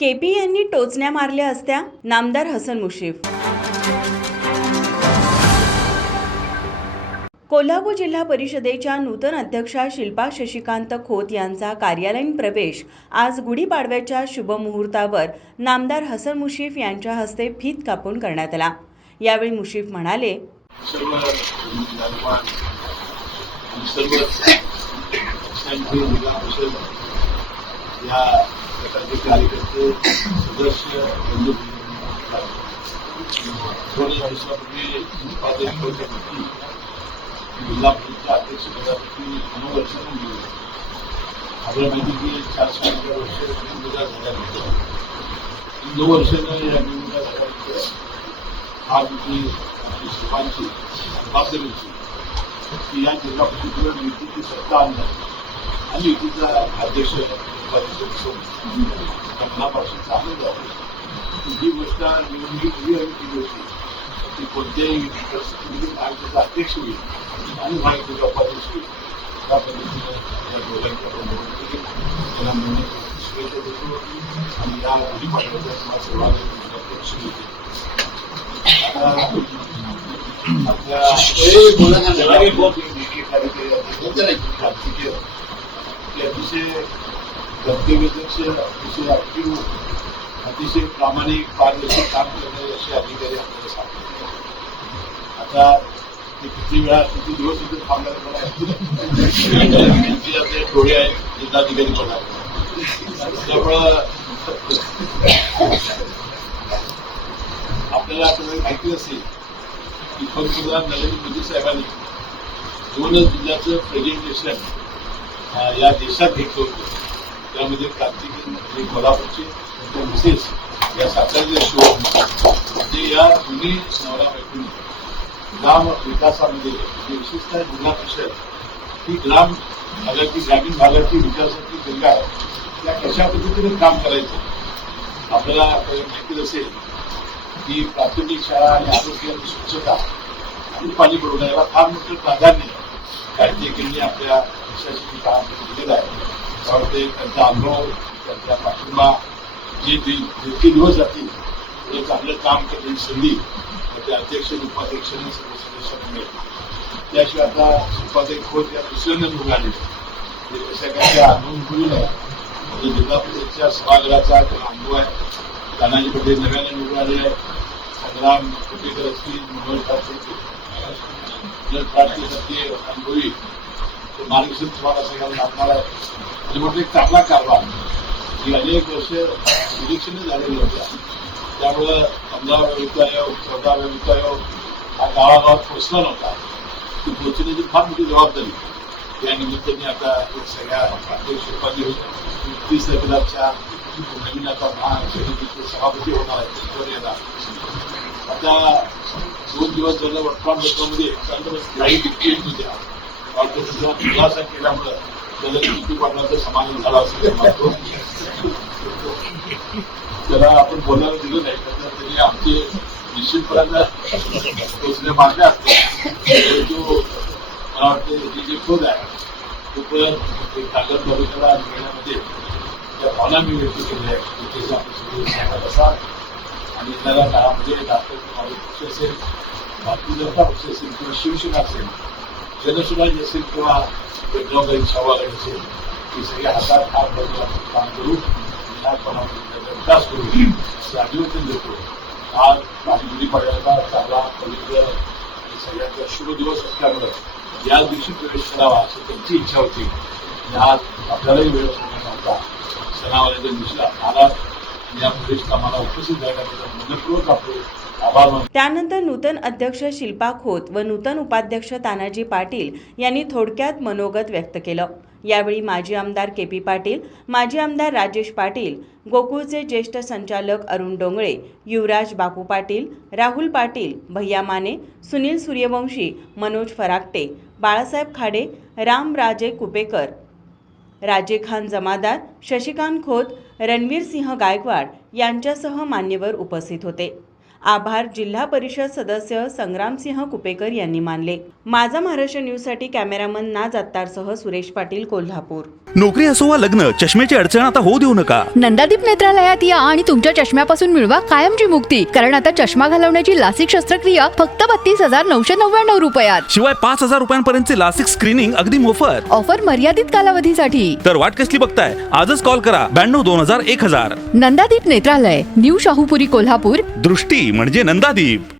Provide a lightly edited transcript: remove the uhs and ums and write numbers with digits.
KP यांनी टोचण्या मारल्या असत्या, नामदार हसन मुश्रीफ. कोल्हापूर जिल्हा परिषदेच्या नूतन अध्यक्षा शिल्पा शशिकांत खोत यांचा कार्यालयीन प्रवेश आज गुढीपाडव्याच्या शुभमुहूर्तावर नामदार हसन मुश्रीफ यांच्या हस्ते फीत कापून करण्यात आला. यावेळी मुश्रीफ म्हणाले, कार्यकर्ते सदस्य बंधू जिल्हा परिषदेच्या अध्यक्षपदासाठी 9 वर्षांनी गेले. आपल्याला माहिती की 4-5 वर्ष निवडणुका झाल्यानंतर 9 वर्षांनी या निवडणुका झाल्यानंतर आज जी शिल्पांची जबाबदारी होती की या जिल्हा परिषदेवर युतीची सत्ता आणणं आणि युतीचा अध्यक्ष मनापासून चालू जावं ही गोष्ट निवडणुकीपूर्वी आम्ही केली होती की कोणत्याही परिस्थितीमध्ये भारताचा अध्यक्ष होईल आणि भारताचा उपाध्यक्ष होईल या पद्धतीने या दोघांच्या निवडणुकीत त्यांना मिळण्याची शुभेच्छा देतो आणि या गुढीपाडव्याच्या मला सर्वांना अध्यक्ष होते. आपल्या अतिशय कर्तव्यदक्ष, अतिशय ऍक्टिव्ह, अतिशय प्रामाणिक, पारदर्शी काम करणारे असे अधिकारी आपल्याला सापडले. आता ते किती वेळा किती दिवस तिथे थांबल्याला मला आपले डोळे आहेत जिल्हाधिकारी पदावर. त्यामुळं आपल्याला आपल्याला माहिती असेल की पंतप्रधान नरेंद्र मोदी साहेबांनी 2 जिल्ह्याचं प्रेझेंटेशन या देशात घेतलं होतं. त्यामध्ये क्रांतिकारी कोल्हापूरचे त्यांच्या मिसेस या सातारचे शो जे या दोन्ही नवरा बायकोनी ग्राम विकासामध्ये विशेषतः जिल्हा परिषद ही ग्रामीण भागाची विकासाची गंगा आहे. त्या कशा पद्धतीने काम करायचं आपल्याला माहिती असेल की प्राथमिक शाळा आणि आरोग्य आणि स्वच्छता आणि पाणी पुरवठा याला फार मोठं प्राधान्य कार्यकर्त्यांनी आपल्या देशासाठी काम केलेलं आहे. त्यामुळे त्यांचा अनुभव, त्यांचा पाठिंबा जे जितके दिवस जातील ते चांगलं काम करण्याची संधी त्या अध्यक्ष उपाध्यक्ष आणि सर्व सदस्यांना मिळेल. त्याशिवाय आता उपाध्यक्ष खोत या दुसऱ्यांदा निवडून आले ते कशा काय अनुभव मिळून आहे. म्हणजे जिल्हा परिषदेच्या सभागृहाचा त्याला अनुभव आहे. तानाजी पटेल नव्याने निवडून आले आहे. संग्राम कुटेकर असतील, मनोज पाटील अनुभवी मार्गदर्शन तुम्हाला सगळ्यांना लागणार आहे. आणि म्हटलं एक चांगला कारभार ही अनेक वर्ष निरीक्षण झालेली होत्या. त्यामुळं 15वा वित्त आयोग 14वा वित्त आयोग हा गावागावात पोहोचला नव्हता. ती पोहोचण्याची फार मोठी जबाबदारी या निमित्ताने आता सगळ्या अध्यक्ष उपाध्यक्ष 30 पदाच्या नवीन आता महासमितीचे सभापती होणार आहेत. आता 2 दिवस झालं वर्तमानपत्रामध्ये काही डिक्टी येत होत्या. तुझा खुलासा केल्यामुळं त्याला किती पटलाचं समाधान झालं असेल. त्याला आपण बोलायला दिलं नाही तर त्यांनी आमचे निश्चितपणानं टोचणे मारले असते. जो मला वाटतं हे जे शोध आहे तो तर कागद तालुक्याला घेण्यामध्ये त्या भावना मी व्यक्त केल्या आहेत. कसा आणि त्याला काळामध्ये राष्ट्रवादी पक्ष असेल, भारतीय जनता पक्ष असेल किंवा शिवसेना असेल, जनसुराज असेल किंवा वैष्णवबाई सवाल असेल ही सगळ्या हातात हात बदलून आपण काम करू विकास करू असं अभिवचन देतो. आज गुढीपाडव्याचा चांगला पवित्र सगळ्यांचा शुभ दिवस असल्यामुळं या दिवशी प्रवेश करावा अशी त्यांची इच्छा होती. आणि आज आपल्यालाही वेळ नव्हता. सणावाराच्या दिवशी आला या प्रवेश कामाला उपस्थित झाल्याबद्दल मनपूर्वक आपले आभार मानतो. त्यानंतर नूतन अध्यक्ष शिल्पा खोत व नूतन उपाध्यक्ष तानाजी पाटील यांनी थोडक्यात मनोगत व्यक्त केलं. यावेळी माजी आमदार केपी पाटील, माजी आमदार राजेश पाटील, गोकुळचे ज्येष्ठ संचालक अरुण डोंगळे, युवराज बापू पाटील, राहुल पाटील, भैया माने, सुनील सूर्यवंशी, मनोज फराकटे, बाळासाहेब खाडे, रामराजे कुपेकर, राजे खान जमादार, शशिकांत खोत, रणवीर सिंह गायकवाड यांच्यासह मान्यवर उपस्थित होते. आभार जिल्हा परिषद सदस्य संग्रामसिंह कुपेकर यांनी मानले. माझा महाराष्ट्र न्यूजसाठी कॅमेरामन नाज अत्तारसह सुरेश पाटील, कोल्हापूर. नोकरी असो वा लग्न, चष्म्याची अडचण आता होऊ देऊ नका. नंदादीप नेत्रालयात या आणि तुमच्या चष्म्यापासून मिळवा कायमची मुक्ती. कारण आता चष्मा घालवण्याची लासिक शस्त्रक्रिया फक्त 32,999 रुपयात. शिवाय 5,000 रुपयांपर्यंतचे लासिक स्क्रीनिंग अगदी मोफत. ऑफर मर्यादित कालावधीसाठी. तर वाट कसली बघताय, आजच कॉल करा 92 2000 1000. नंदादीप नेत्रालय, न्यू शाहूपुरी, कोल्हापूर. दृष्टी म्हणजे नंदादीप.